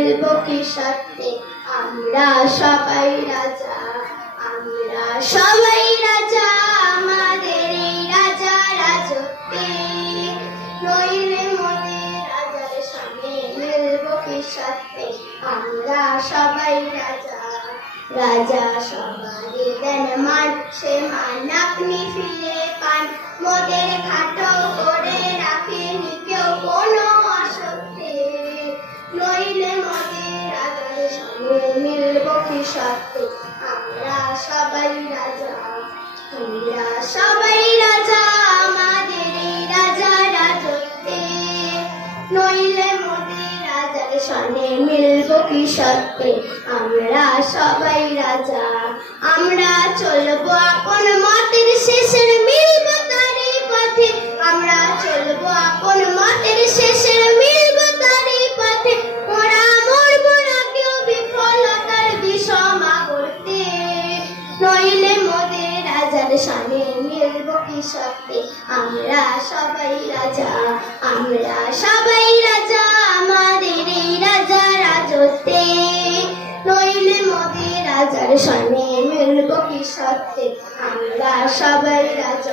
মিলব কি সাথে, আমরা সবাই রাজা, আমরা সবাই রাজা, আমাদের এই রাজা রাজত্বে, নইলে মোদের রাজার সঙ্গে মিলব কি সাথে, আমরা সবাই রাজা। রাজা সবারই দেন মান, সে মান আপনি ফিরে পান, মোদের খাটো করে রাখেনি কেউ কোনো অসত্যে, নইলে মোদের রাজার সঙ্গে মিলব কি সাথে, আমরা সবাই রাজা, আমরা সবাই রাজা, আমাদের এই রাজা রাজত্বে, নইলে মোদের রাজার সঙ্গে মিলব কি সাথে, আমরা সবাই রাজা। আমরা চলবো আপন মতের শেষের মিলব তারই পথে, আমরা চলবো আপন মতের শেষের মিলব তারই পথে, মোরা মরব না কেউ বিফলতার বিষমা করতে, নইলে মোদের রাজার সঙ্গে মিলব কি সাথে, আমরা সবাই রাজা, আমরা সবাই রাজা, আমাদের এই রাজা রাজত্বে, নইলে মোদের রাজার সঙ্গে মিলব কি সাথে, আমরা সবাই রাজা।